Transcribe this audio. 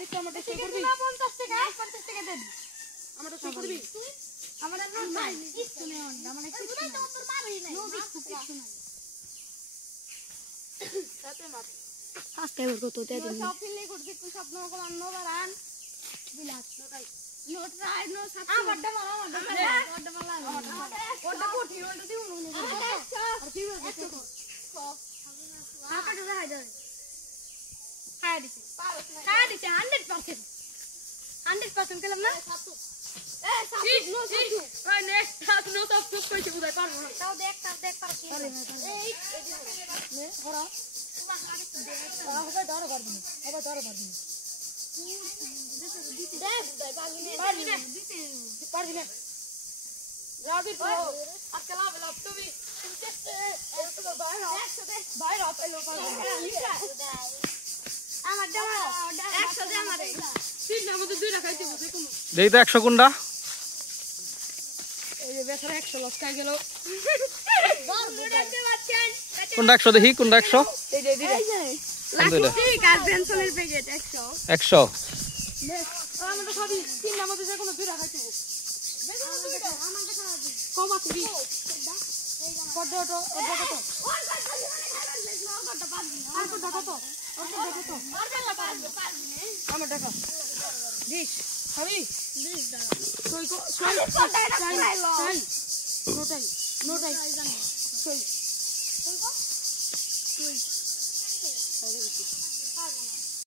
মানিক আমারটা সই করবি 50 টাকা 50 টাকা দেন আমারটা সই করবি আমার আর নাই কিছু নেই আমার কিছু নাই তোর মারই নাই নো কিছু নাই তাতে মার আজকে ওর কত তে দিন সব ফিল করতে তুই স্বপ্ন করে আনো বারান বিলাস নোটাই নোটাই নো সাথে আমারটা মারা আমারটা মারা ওটা কোঠি ওটা দিও নো আর কি বলছিস সব আমারটা দেখাই দে খাই দিছি 100% কেলাম না এ সাথে নো সাথে ওই নেক্সট সাথে নো সব খুব কইতে বুঝাই পারবো না তাও দেখ পার কি এই নে ওরা ধরো পারবি না রাবি তো আজকে লাভ তুমি বাইরে পেলো আমার দাও 100 দে আমারে তিনটার মধ্যে দুইটা খাইতে বসে কোন দেই তো 100 কোনটা এই যে বেচারা 100 লস খাই গেল কোনটা 100 দেখি কোনটা 100 এই যে লাকি কার পেন্সিলের প্যাকেট 100 নে আমরা খাবি তিনটার মধ্যে যে কোনো দুইটা খাইতে বসে আমাদের খাওয়াবি কম আছে দি কত আমার টাকা দিস খাবি দিস দাঁড়া নোটাই সই